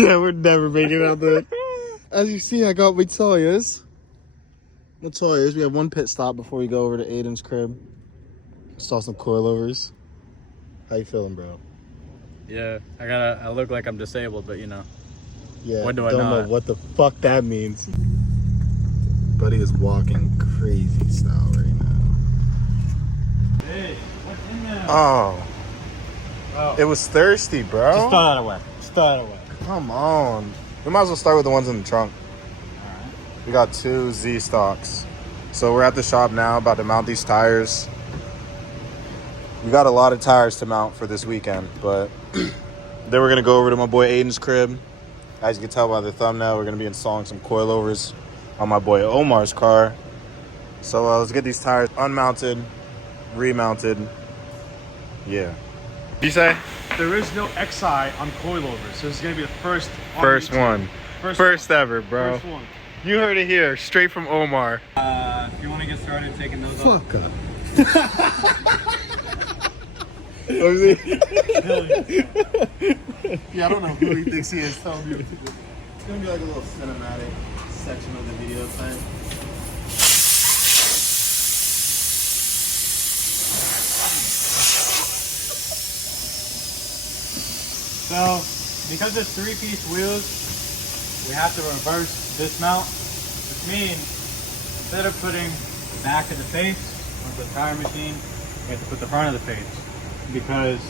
Yeah, we're never making it out there. As you see, I got my tires. My tires. We have one pit stop before we go over to Aiden's crib. Install some coilovers. How you feeling, bro? Yeah, I look like I'm disabled, but you know. Yeah, What do I don't know what the fuck that means. Buddy is walking crazy style right now. Hey, what's in there? Oh. Oh. It was thirsty, bro. Just throw that away. Just throw that away. Come on. We might as well start with the ones in the trunk. Alright. We got 2 Z stocks. So we're at the shop now, about to mount these tires. We got a lot of tires to mount for this weekend, but then we're gonna go over to my boy Aiden's crib. As you can tell by the thumbnail, we're gonna be installing some coilovers on my boy Omar's car. So let's get these tires unmounted, remounted. Yeah. You say? There is no XI on Coilover, so this is gonna be the first one. First ever, bro. First one. You heard it here, straight from Omar. If you want to get started taking those off. Fuck up. Yeah, I don't know who he thinks he is. Tell me what to do. It's gonna be like a little cinematic section of the video thing. So, because it's 3-piece wheels, we have to reverse dismount, which means instead of putting the back of the face onto the tire machine, we have to put the front of the face because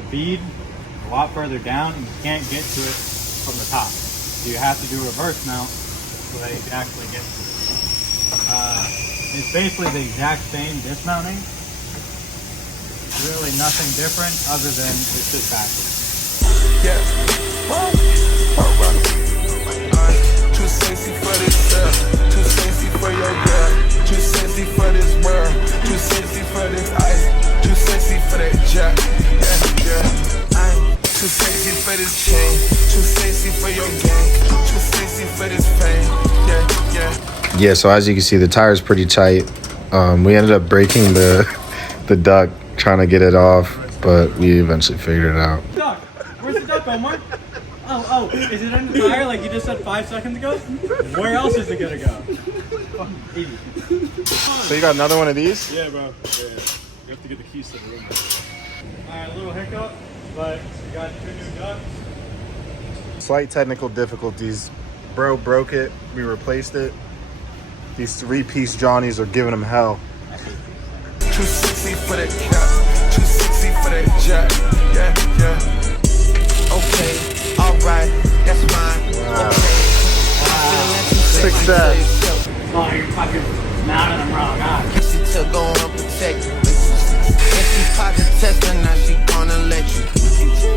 the bead is a lot further down and you can't get to it from the top. So you have to do a reverse mount so that you can actually get to it. It's basically the exact same dismounting. It's really nothing different other than it's just backwards. Yeah. Alright. Too sexy for this stuff. Too sexy for your girl. Too sexy for this world. Too sexy for this ice. Too sexy for that jack. Yeah, yeah. I'm too sexy for this chain. Too sexy for your gang. Too sexy for this fame. Yeah, yeah. Yeah, so as you can see, the tire's pretty tight. We ended up breaking the duct trying to get it off, but we eventually figured it out. Duck! Where's the duck, Omar? Oh, is it in the tire like you just said 5 seconds ago? Where else is it gonna go? Fucking idiot. So you got another one of these? Yeah, bro. Yeah. You have to get the keys to the room. Alright, a little hiccup, but we got 2 new ducks. Slight technical difficulties. Bro broke it. We replaced it. These 3-piece Johnnies are giving him hell. Too sexy for that cap. Too sexy for that jack. Yeah, yeah. Okay, alright, that's fine. Wow. Okay. Success. Oh, you're fucking mounting them wrong, huh? She took on her protect. If she popped the tester, now she gonna let you.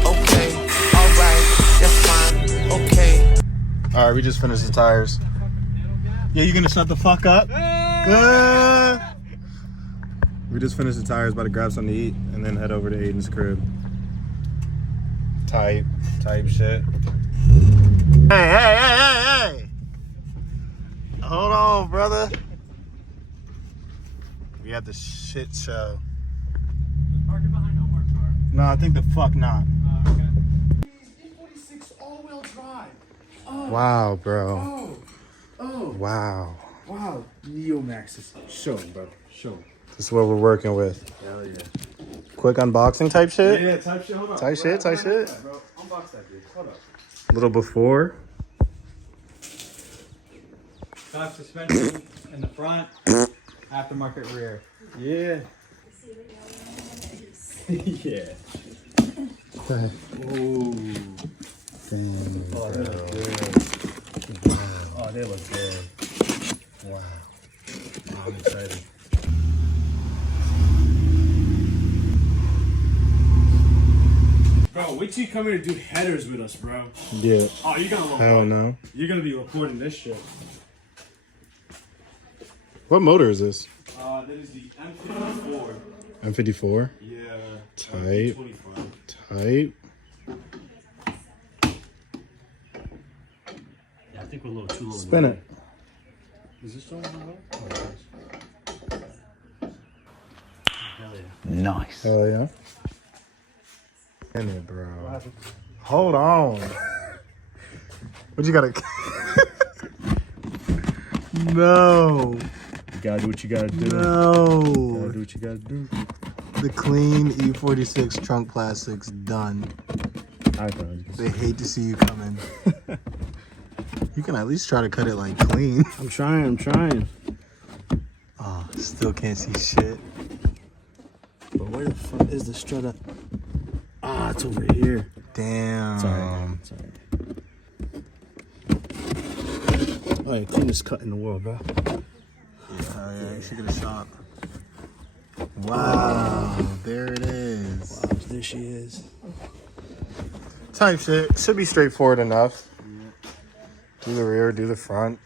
Okay, alright, that's fine. Okay. Alright, we just finished the tires. Yeah, you gonna shut the fuck up? We just finished the tires, about to grab something to eat, and then head over to Aiden's crib. Type shit. Hey! Hold on, brother. We had the shit show. Park it behind Omar's car. No, I think the fuck not. Okay. E46 all-wheel drive. Oh, Wow, bro. oh, Wow. wow. Neo Maxes. Show him, bro. Show him. This is what we're working with. Hell yeah. Quick unboxing type shit. Yeah, type shit. Hold on. Type shit. Bro, unbox that dude. Hold up. A little before. Stock suspension in the front, aftermarket rear. Yeah. Yeah. Okay. Ooh. Damn, Oh, they bro. look good. Oh, they look good. Wow. I'm excited. Bro, wait till you come here to do headers with us, bro. Yeah. Oh, you're gonna love Hell no. You're gonna be recording this shit. What motor is this? That is the M54. M54. Yeah. Type. 25. Type. Yeah, I think we're a little too low. Spin it. Is this still on the road? Oh, it is. Hell yeah. Nice. Hell yeah. In it, bro. Hold on. What you gotta? No. You gotta do what you gotta do. No. Gotta do what you gotta do. The clean E46 trunk plastics done. I thought They hate to see you coming. You can at least try to cut it like clean. I'm trying. Oh, still can't see shit. But where the fuck is the strut up? Ah, it's over here. Damn. Sorry. Alright, cleanest cut in the world, bro. Oh yeah, you should get a shot. Wow, there it is. Wow, there she is. Type shit. Should be straightforward enough. Do the rear, do the front.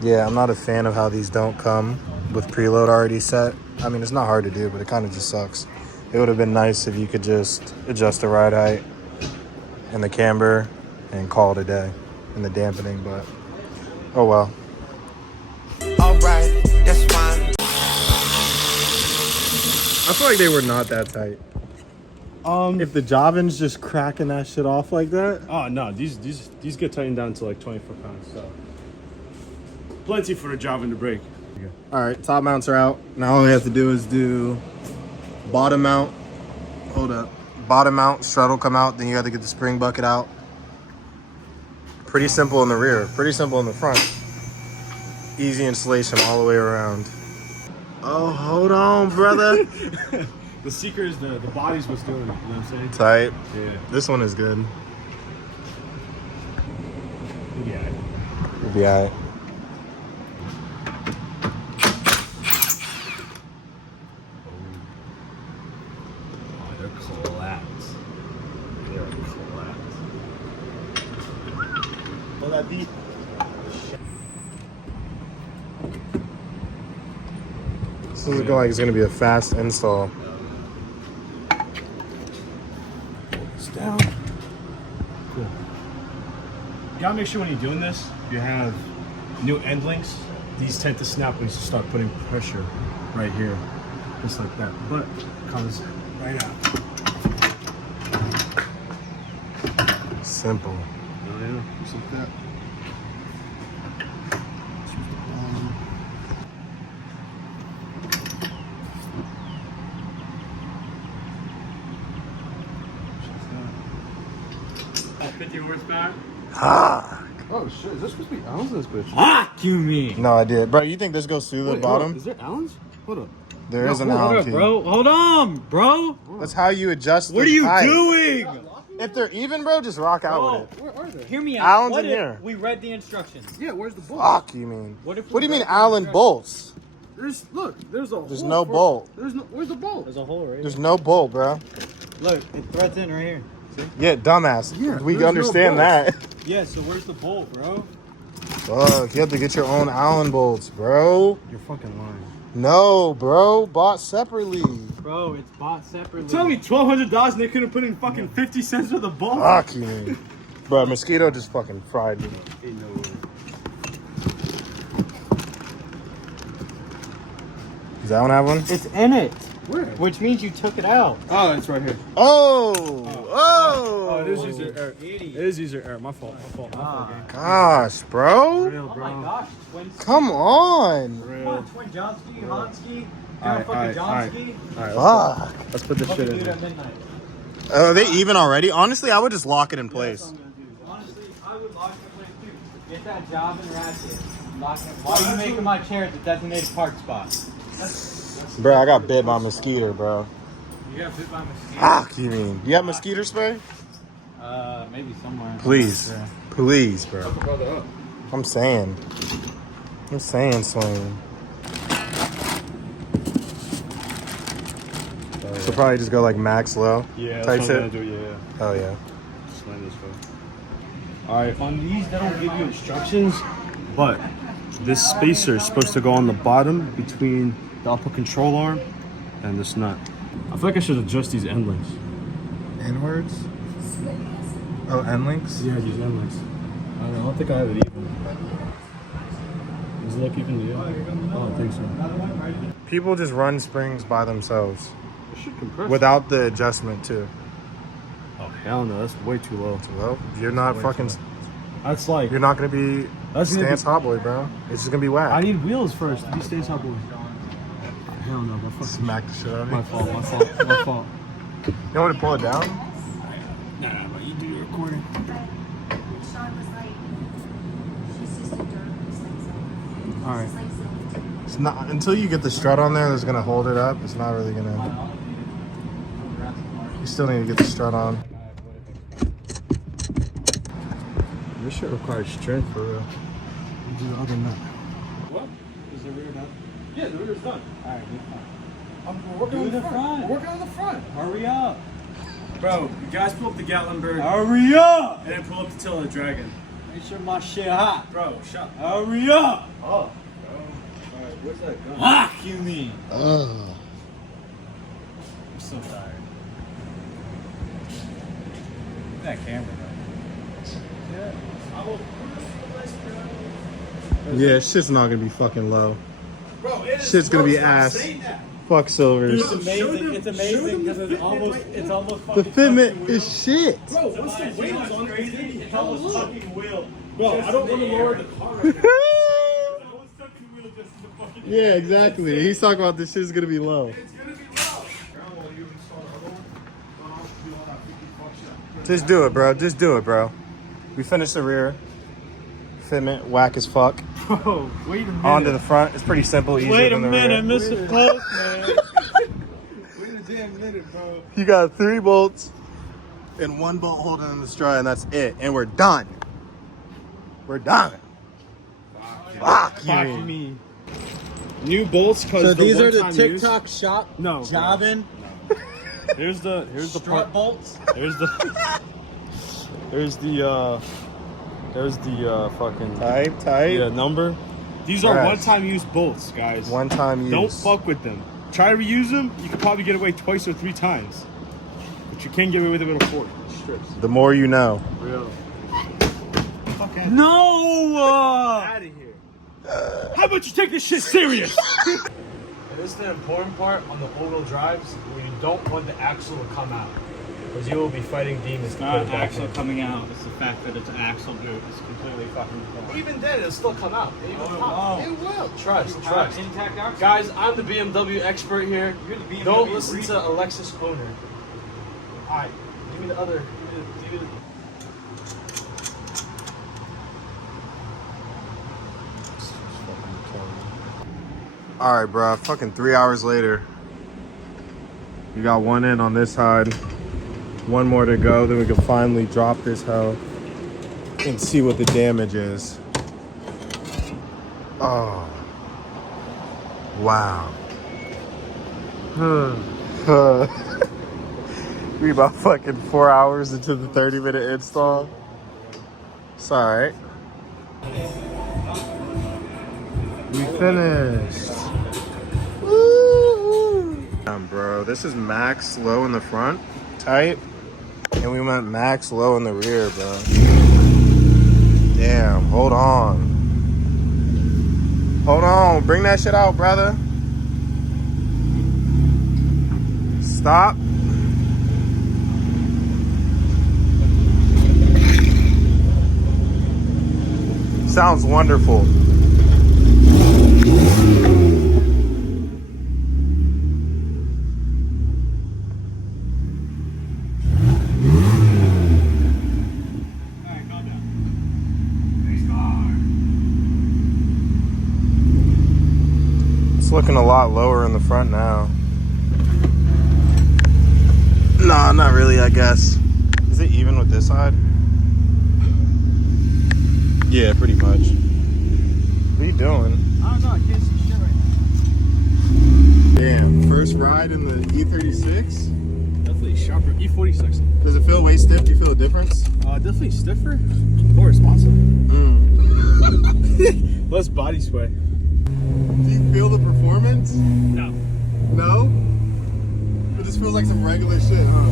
Yeah, I'm not a fan of how these don't come with preload already set. I mean, it's not hard to do, but it kind of just sucks. It would have been nice if you could just adjust the ride height and the camber and call it a day and the dampening, but oh well. Alright, that's fine. I feel like they were not that tight. If the Javin's just cracking that shit off like that. Oh no, these get tightened down to like 24 pounds, so plenty for the job in the brake. All right, top mounts are out. Now all we have to do is do bottom mount. Hold up. Bottom mount, strut will come out. Then you got to get the spring bucket out. Pretty simple in the rear. Pretty simple in the front. Easy installation all the way around. Oh, hold on, brother. The seeker is the body's what's doing it, you know what I'm saying? Tight. Yeah. This one is good. Yeah. We'll be all right. Oh, they're collapsed. They're collapsed. Well, that beat. This doesn't look like it's going to be a fast install. It's down. Cool. You gotta make sure when you're doing this, you have new end links. These tend to snap when you start putting pressure right here. Just like that. But it comes right out. Simple. Oh yeah, just like that. Oh, 50 horsepower? Ah. Oh shit, is this supposed to be Allen's in this bitch? Fuck you mean? No idea. Bro, you think this goes through the Wait, bottom? Is there Allen's? Hold up. There is an Hold Allen up, key. bro. Hold on, bro. That's how you adjust What the are you height. doing? If they're even, bro, just rock out with it. Where are they? Hear me out. Allen's What in if here. we read the instructions? Yeah, where's the bolt? Fuck, you mean? What if we What do you mean read the Allen instructions? bolts? There's there's a There's hole no for- bolt. There's no where's the bolt? There's a hole right There's no bolt, bro. Look, it threads in right here. Yeah, dumbass. Yeah, We there's no understand bolt. that. Yeah, so where's the bolt, bro? Fuck, you have to get your own Allen bolts, bro. You're fucking lying. No, bro. Bought separately. Bro, it's bought separately. Tell me $1,200 and they couldn't put in fucking 50 cents for the bolt? Fuck you, mean. Bro, Mosquito just fucking fried me. Ain't no way. Does that one have one? It's in it, Where? which means you took it out. Oh, it's right here. Oh! Oh, it is user error. Idiot. It is user error. My fault. My fault. Game. Gosh, bro. Real, Oh bro. my gosh, twin. Come on. Come on, twin Johnsky, Hansky, Alright, fucking alright, Johnsky. Fuck. Let's put this What shit we in do there. at midnight. Are they even already? Honestly, I would just lock it in place. Honestly, I would lock the place too. Get that job and ratchet. Lock it. Why are you making my chair at the designated park spot? Bro, I got bit by mosquito, bro. You got bit by mosquito? Fuck you mean. You have mosquito spray? Maybe somewhere. Please. Yeah. Please, bro. Brother up. I'm saying, swing. So probably just go like max low. Yeah, type that's what shit. I'm gonna do. Yeah. Oh yeah. Slam this way. Alright, on these they don't give you instructions, but this spacer is supposed to go on the bottom between the upper control arm and this nut. I feel like I should adjust these end links. Inwards. Oh, end links. Yeah, these end links. I don't think I have it even. Does it look even? Yeah. I don't think so. People just run springs by themselves. It should compress. Without the adjustment too. Oh hell no, that's way too low. Well, you're not fucking. That's like You're not gonna be That's gonna stance hot boy, bro. It's just gonna be whack. I need wheels first to be stance hot boy. Hell no, my fucking Smack the shit out of my me. fault, my fault, my fault. You want me to pull it down? Nah, but you do your recording. All right. It's not until you get the strut on there that's gonna hold it up. It's not really gonna. You still need to get the strut on. This shit requires strength for real. You do the other nut. What? Is the rear done? Yeah, the rear's done. All right, you're fine. I'm working Do on the the front. front. I'm working on the front. Hurry up. Bro, you guys pull up the Gatlinburg Hurry up. and then pull up the Tiller Dragon. Make sure my shit hot. Bro, shut up. Hurry up. Oh. Alright, where's that gun? Fuck you mean. I'm so tired. That camera, Yeah, shit's not gonna be fucking low. Bro, it is Shit's gonna be stop ass. saying that. Fuck Silvers. It's amazing. It's amazing because it's almost The fitment is shit. Bro, once the wheels on crazy. It's almost fucking wheel. Bro, I don't want to lower the car right now. Yeah, exactly. He's talking about this shit's gonna be low. Just do it, bro. Just do it, bro. We finished the rear. Fitment, whack as fuck. Bro, wait a minute. Onto the front. It's pretty simple, easier Wait a than the minute, rear. Mr. Postman. Wait a damn minute, bro. You got 3 bolts and 1 bolt holding in the strut, and that's it. And we're done. We're done. Fuck Fuck you. me. New bolts, cause So these are the one-time TikTok shop No, bro. jobbing Here's the strut part. bolts. There's the fucking Tight. yeah number. These are Trash. one-time use bolts, guys. One time use. Don't fuck with them. Try to reuse them. You could probably get away 2 or 3 times, but you can't get away with it with a fork. Strips. The more you know. Real. No! Out of here. How about you take this shit serious? And this is the important part on the all-wheel drives where you don't want the axle to come out, because you will be fighting demons. It's not an axle coming out. It's the fact that it's an axle boot. It's completely fucking wrong. Even then, it'll still come out. It will. won't. It will. Trust. Intact axle. Guys, I'm the BMW expert here. You're the BMW Don't listen re- to Alexis owner. Alright, give me the other. Give me the All right, bro. Fucking 3 hours later. We got 1 in on this side. 1 more to go. Then we can finally drop this hoe and see what the damage is. Oh. Wow. We about fucking 4 hours into the 30-minute install. It's all right. We finished. Woo! Damn, bro. This is max low in the front, tight, and we went max low in the rear, bro. Damn. Hold on. Hold on. Bring that shit out, brother. Stop. Sounds wonderful. Alright, calm down. It's looking a lot lower in the front now. Nah, not really, I guess. Is it even with this side? Yeah, pretty much. What are you doing? I don't know. I can't see shit right now. Damn, first ride in the E46? definitely sharper. E46xi. Does it feel way stiff? Do you feel a difference? Definitely stiffer. More responsive. Less body sway. Do you feel the performance? No. No? It just feels like some regular shit, huh?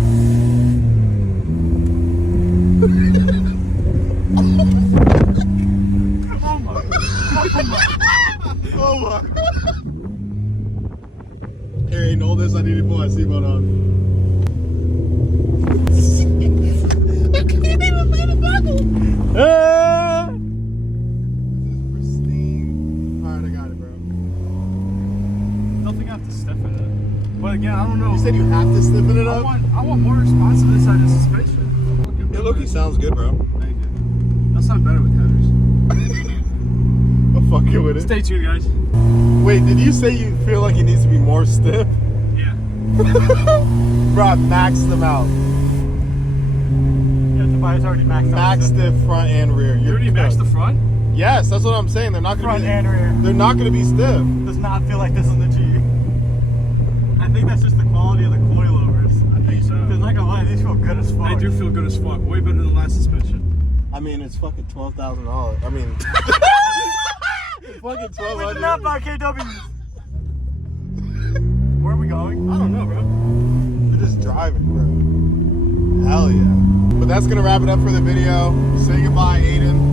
Oh my. Hey, know this? I need to put my seatbelt on. I can't even find the buckle. This is pristine. Alright, I got it, bro. Don't think I have to stiffen it. But again, I don't know. You said you have to stiffen it I up? want more responsiveness out of the suspension. Hey, Loki sounds good, bro. Thank you. That's not better with headers. I'm fucking with it. Stay tuned, guys. Wait, did you say you feel like it needs to be more stiff? Yeah. Bro, I maxed them out. Yeah, Tobias already maxed out. Max stiff front and rear. You already maxed the front? Yes, that's what I'm saying. They're not gonna Front be and rear. They're not gonna be stiff. Does not feel like this on the G. I think that's just the quality of the coilovers. I think so. Because not gonna lie, these feel good as fuck. They do feel good as fuck. Way better than the last suspension. I mean, it's fucking $12,000. I mean, it's fucking We did not $1,200. buy KWs. Where are we going? I don't know, bro. You're just driving, bro. Hell yeah. But that's gonna wrap it up for the video. Say goodbye, Aiden.